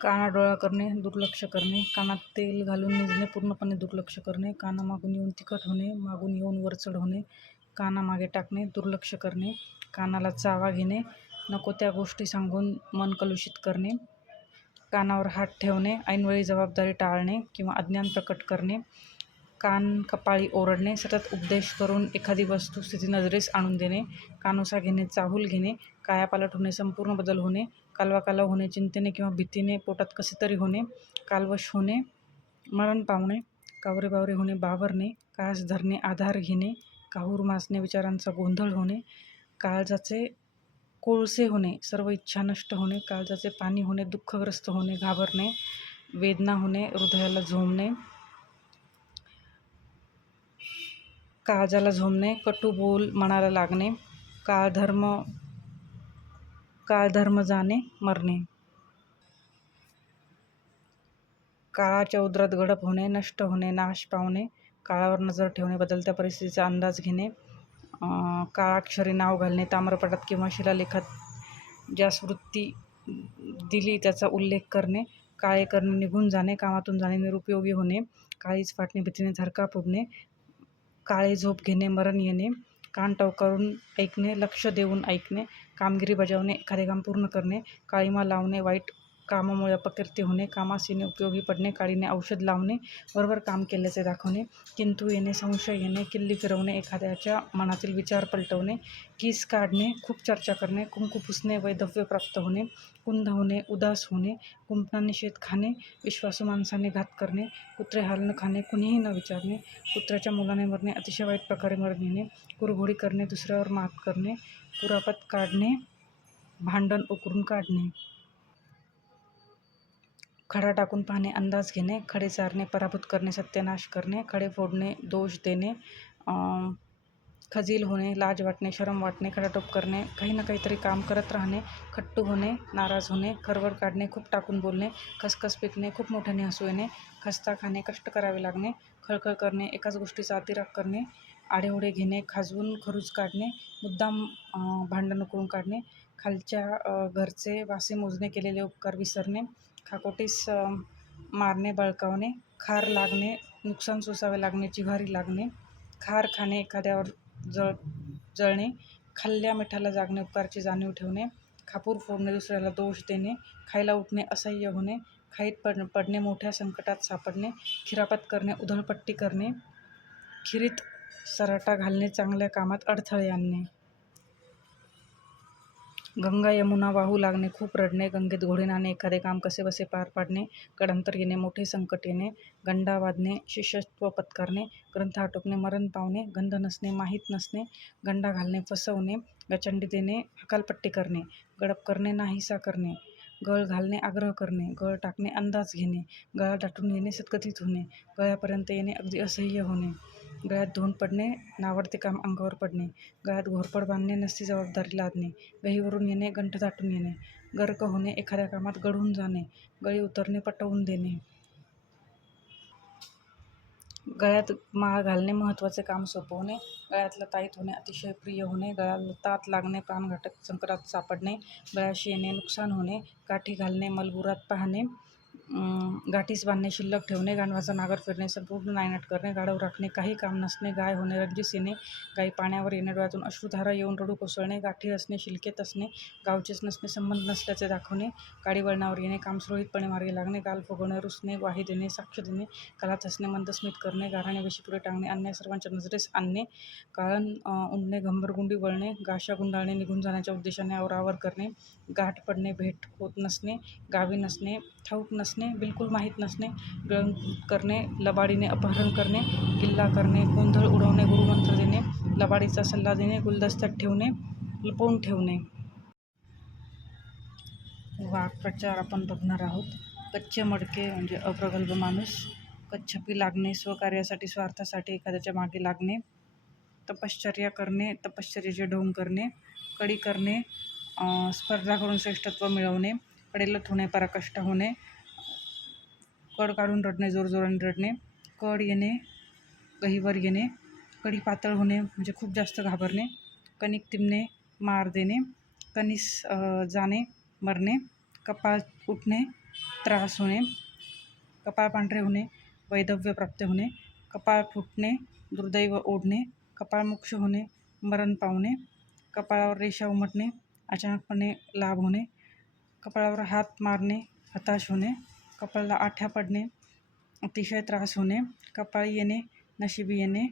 काना डोळा करणे दुर्लक्ष करणे कानात तेल घालून निजणे पूर्णपणे दुर्लक्ष करणे कानामागून येऊन तिखट होणे मागून येऊन वरचढ होणे कानामागे टाकणे दुर्लक्ष करणे कानाला चावा घेणे नको त्या गोष्टी सांगून मन कलुषित करणे कानावर हात ठेवणे ऐनवेळी जबाबदारी टाळणे किंवा अज्ञान प्रकट करणे कान कपाळी ओरडणे सतत उपदेश करून एखादी वस्तुस्थिती नजरेस आणून देणे कानोसा घेणे चाहूल घेणे कायापालट होणे संपूर्ण बदल होणे कालवाकालव होणे चिंतेने किंवा भीतीने पोटात कसे तरी होणे कालवश होणे मरण पावणे कावरे बावरे होणे बावरणे कास धरणे आधार घेणे काहूर मासणे विचारांचा गोंधळ होणे काळजाचे कोळसे होणे सर्व इच्छा नष्ट होणे काळजाचे पाणी होणे दुःखग्रस्त होणे घाबरणे वेदना होणे हृदयाला झोंबणे काळजाला झोंबणे कटू बोल मनाला लागणे काळधर्म काळधर्म जाणे मरणे. काळाच्या उदरात गडप होणे नष्ट होणे नाश पावणे काळावर नजर ठेवणे बदलत्या परिस्थितीचा अंदाज घेणे काळाक्षरी नाव घालणे ताम्रपटात किंवा शिलालेखात ज्यास वृत्ती दिली त्याचा उल्लेख करणे काळे करणे निघून जाणे कामातून जाणे निरुपयोगी होणे काळीच फाटणे भीतीने झरका फुडणे काळे झोप घेणे मरण येणे कान टवकारून ऐकणे लक्ष देऊन ऐकणे कामगिरी बजावणे एखादे काम पूर्ण करणे काळीमा लावणे वाईट कामामुळे अपकीर्ती होणे कामास येणे उपयोगी पडणे काळीने औषध लावणे बरोबर काम केल्याचे दाखवणे किंतु येणे संशय येणे किल्ली फिरवणे एखाद्याच्या मनातील विचार पलटवणे किस काढणे खूप चर्चा करणे कुंकू पुसणे वैधव्य प्राप्त होणे कुंद होणे उदास होणे कुंपणाने शेत खाणे विश्वासू माणसाने घात करणे कुत्रे हाल न खाणे कुणीही न विचारणे कुत्र्याच्या मुलाने मरणे अतिशय वाईट प्रकारे मरणे कुरघोडी करणे दुसऱ्यावर मात करणे कुरापत काढणे भांडण उकरून काढणे. खडा टाकून पाहणे अंदाज घेणे खडे चारणे पराभूत करणे सत्यानाश करणे खडे फोडणे दोष देणे खजील होणे लाज वाटणे शरम वाटणे खडाटोप करणे काही ना काहीतरी काम करत राहणे खट्टू होणे नाराज होणे खरवड काढणे खूप टाकून बोलणे खसखस पिकणे खूप मोठ्याने हसू येणे खस्ता खाणे कष्ट करावे लागणे खळखळ करणे एकाच गोष्टीचा अतिराग करणे आढेओढे घेणे खाजवून खरूज काढणे मुद्दाम भांडण करून काढणे खालच्या घरचे वासे मोजणे केलेले उपकार विसरणे खाकोटीस मारणे बळकावणे खार लागणे नुकसान सोसावे लागणे जिव्हारी लागणे खार खाणे एखाद्यावर जळ जळणे खाल्ल्या मिठाला जागणे उपकारची जाणीव ठेवणे खापूर फोडणे दुसऱ्याला दोष देणे खायला उठणे असह्य होणे खाईत पड पडणे मोठ्या संकटात सापडणे खिरापत करणे उधळपट्टी करणे खिरीत सराटा घालणे चांगल्या कामात अडथळे आणणे. गंगा यमुना वाहू लागणे खूप रडणे गंगेत घोडे एखादे काम कसे बसे पार पाडणे कडांतर येणे मोठे संकट येणे गंडा वाजणे शिष्यत्व पत्कारणे ग्रंथ आटोपणे मरण पावणे गंध नसणे माहीत नसणे गंडा घालणे फसवणे गचंडी देणे हकालपट्टी करणे गडप करणे नाहीसा करणे गळ घालणे आग्रह करणे गळ टाकणे अंदाज घेणे गळा दाटून येणे सतकथित होणे गळ्यापर्यंत येणे अगदी असह्य होणे गळ्यात धुवून पडणे नावडते काम अंगावर पडणे गळ्यात घोरपड बांधणे नसती जबाबदारी लादणे गहीवरून येणे गंठ दाटून येणे गर्क होणे एखाद्या कामात गढून जाणे गळी उतरणे पटवून देणे. गळ्यात माळ घालणे महत्त्वाचे काम सोपवणे गळ्यातलं ताईत होणे अतिशय प्रिय होणे गळ्याला तात लागणे प्राणघातक संकटात सापडणे गळ्याशी येणे नुकसान होणे काठी घालणे मलबुरात पाहणे गाठीस बांधणे शिल्लक ठेवणे गांडवाचा नागर फिरणे संपूर्ण नायनाट करणे गाढव राखणे काही काम नसणे गाय होणे रंजीस येणे गाई पाण्यावर येणे डोळ्यातून अश्रुधारा येऊन रडू कोसळणे गाठी असणे शिलकेत असणे गावचेच नसणे संबंध नसल्याचे दाखवणे गाडी वळणावर येणे काम सुरळीतपणे मार्गी लागणे गाल फुगवणे रुसणे वाही देणे साक्ष देणे कलात हसणे मंदस्मित करणे गाराणे पुढे टांगणे अन्याय सर्वांच्या नजरेस आणणे काळण उंडणे घंबरगुंडी वळणे गाशा गुंडाळणे निघून जाण्याच्या उद्देशाने आवरावर करणे गाठ पडणे भेट होत नसणे गावी नसणे ठाऊक नसणे बिलकुल माहीत नसणे गिळंकृत करणे लबाडीने अपहरण करणे किल्ला करणे गोंधळ उडवणे गुरुमंत्र देणे लबाडीचा सल्ला देणे गुलदस्त्यात ठेवणे लपवून ठेवणे. वाक्प्रचार आपण बघणार आहोत. कच्चे मडके म्हणजे अप्रगल्भ माणूस कच्छपी लागणे स्वकार्यासाठी स्वार्थासाठी एखाद्याच्या मागे लागणे तपश्चर्या करणे तपश्चर्याचे ढोंग करणे कडी करणे स्पर्धा करून श्रेष्ठत्व मिळवणे कडेलत होणे पराकष्ट होणे कड काढून रडणे जोरजोराने रडणे कड येणे गहीवर येणे कडी पातळ होणे म्हणजे खूप जास्त घाबरणे कणिक तिमणे मार देणे कणीस जाणे मरणे कपाळ उठणे त्रास होणे कपाळ पांढरे होणे वैधव्य प्राप्त होणे कपाळ फुटणे दुर्दैव ओढणे कपाळ मोक्ष होणे मरण पावणे कपाळावर रेषा उमटणे अचानकपणे लाभ होणे कपाळावर हात मारणे हताश होणे कपाळाला आठ्या पडणे अतिशय त्रास होणे कपाळी येणे नशिबी येणे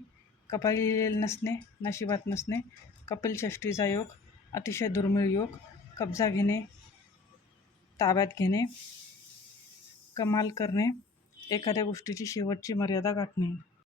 कपाळी लिहिलेले नसणे नशिबात नसणे कपिल षष्टीचा योग अतिशय दुर्मिळ योग कब्जा घेणे ताब्यात घेणे कमाल करणे एखाद्या गोष्टीची शेवटची मर्यादा गाठणे.